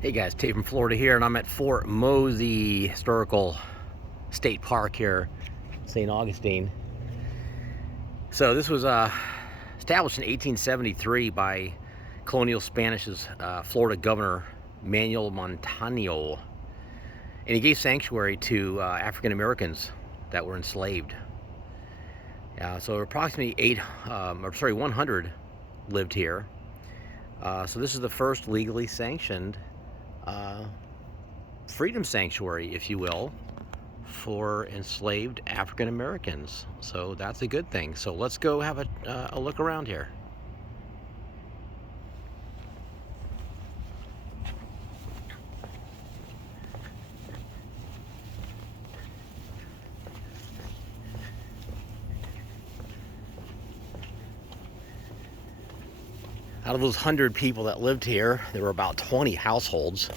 Hey guys, Tate from Florida here, and I'm at Fort Mose Historical State Park here, St. Augustine. So this was established in 1873 by colonial Spanish's Florida governor Manuel Montano, and he gave sanctuary to African Americans that were enslaved. So approximately 100 lived here. So this is the first legally sanctioned freedom sanctuary, if you will, for enslaved African Americans. So that's a good thing. So let's go have a look around here. Out of those 100 people that lived here, there were about 20 households.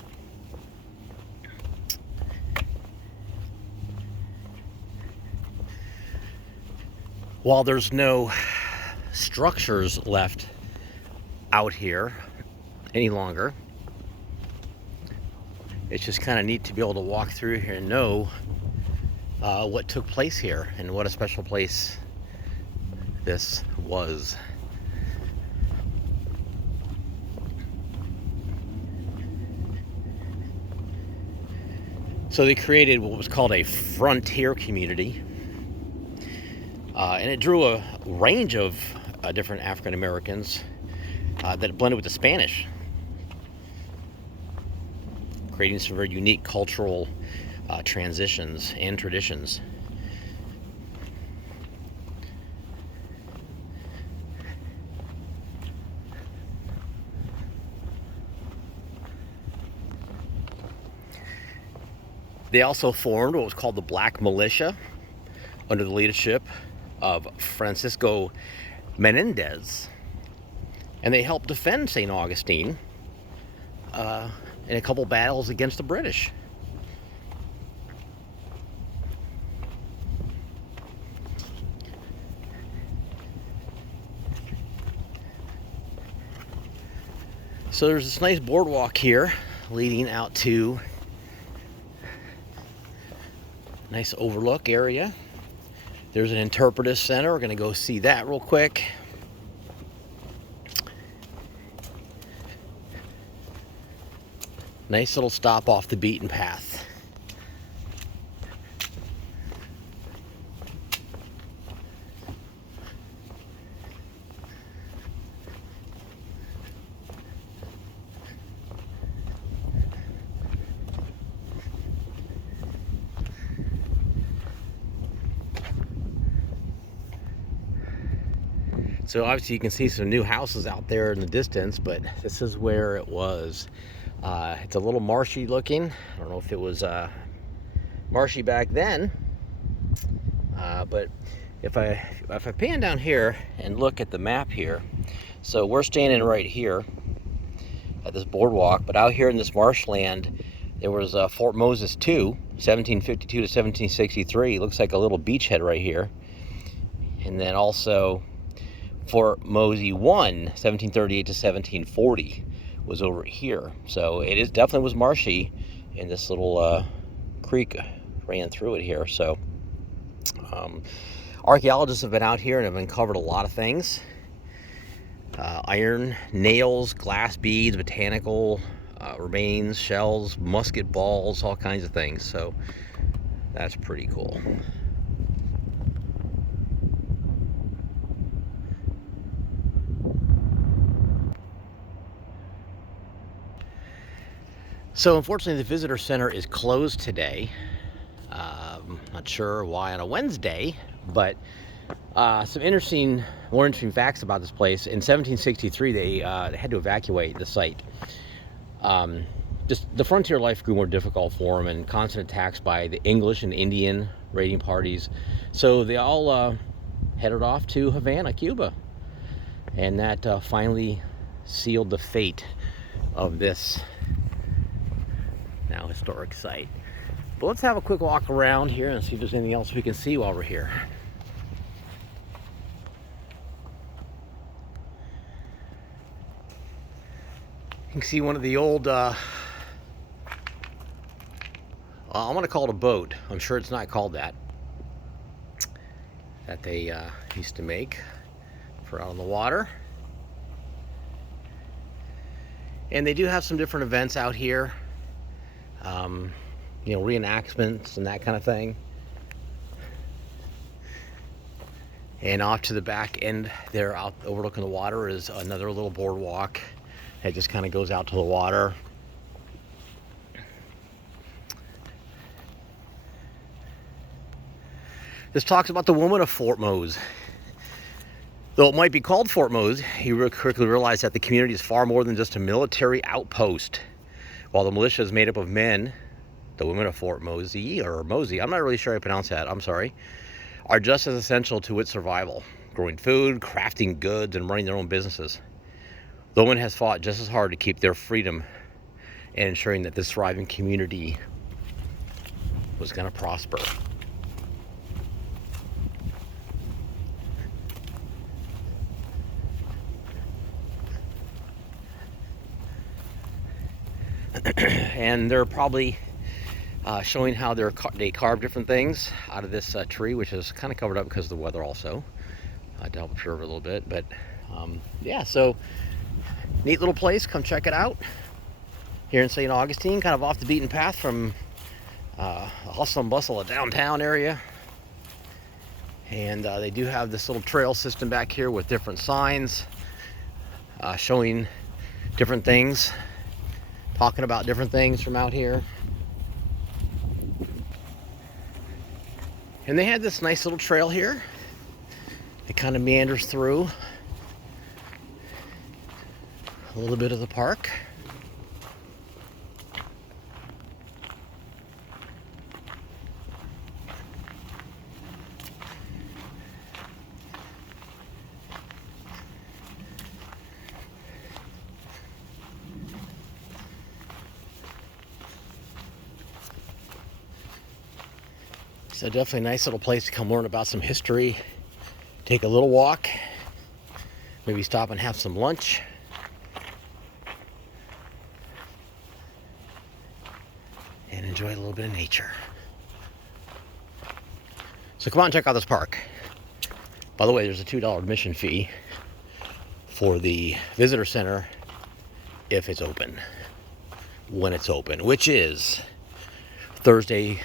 While there's no structures left out here any longer, it's just kind of neat to be able to walk through here and know what took place here and what a special place this was. So they created what was called a frontier community, and it drew a range of different African Americans that blended with the Spanish, creating some very unique cultural transitions and traditions. They also formed what was called the Black Militia under the leadership of Francisco Menendez, and they helped defend St. Augustine in a couple battles against the British. So there's this nice boardwalk here leading out to a nice overlook area. There's an interpretive center. We're going to go see that real quick. Nice little stop off the beaten path. So obviously you can see some new houses out there in the distance, but this is where it was. It's a little marshy looking. I don't know if it was marshy back then, but if I pan down here and look at the map here, so we're standing right here at this boardwalk, but out here in this marshland, there was Fort Moses II, 1752 to 1763. Looks like a little beachhead right here, and then also Fort Mose I, 1738 to 1740, was over here. So it definitely was marshy, and this little creek ran through it here. So archaeologists have been out here and have uncovered a lot of things. Iron nails, glass beads, botanical remains, shells, musket balls, all kinds of things. So that's pretty cool. So unfortunately, the visitor center is closed today. Not sure why on a Wednesday, but some more interesting facts about this place. In 1763, they had to evacuate the site. Just the frontier life grew more difficult for them, and constant attacks by the English and Indian raiding parties. So they all headed off to Havana, Cuba, and that finally sealed the fate of this now historic site. But let's have a quick walk around here and see if there's anything else we can see while we're here. You can see one of the old I'm going to call it a boat. I'm sure it's not called that. That they used to make for out on the water. And they do have some different events out here. You know, reenactments and that kind of thing. And off to the back end there, out overlooking the water, is another little boardwalk that just kind of goes out to the water. This talks about the woman of Fort Mose. Though it might be called Fort Mose, he quickly realized that the community is far more than just a military outpost. While the militia is made up of men, the women of Fort Mosey, or Mosey, I'm not really sure how to pronounce that, I'm sorry, are just as essential to its survival, growing food, crafting goods, and running their own businesses. The woman has fought just as hard to keep their freedom and ensuring that this thriving community was going to prosper. And they're probably showing how they carve different things out of this tree, which is kind of covered up because of the weather also, to help observe it a little bit. But yeah, so neat little place. Come check it out here in St. Augustine, kind of off the beaten path from the hustle and bustle of downtown area. And they do have this little trail system back here with different signs showing different things, talking about different things from out here. And they had this nice little trail here. It kind of meanders through a little bit of the park. So definitely a nice little place to come learn about some history, take a little walk, maybe stop and have some lunch. And enjoy a little bit of nature. So come on and check out this park. By the way, there's a $2 admission fee for the visitor center if it's open, when it's open, which is Thursday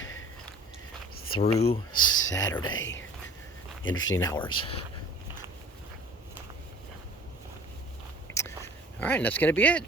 through Saturday. Interesting hours. All right, and that's going to be it.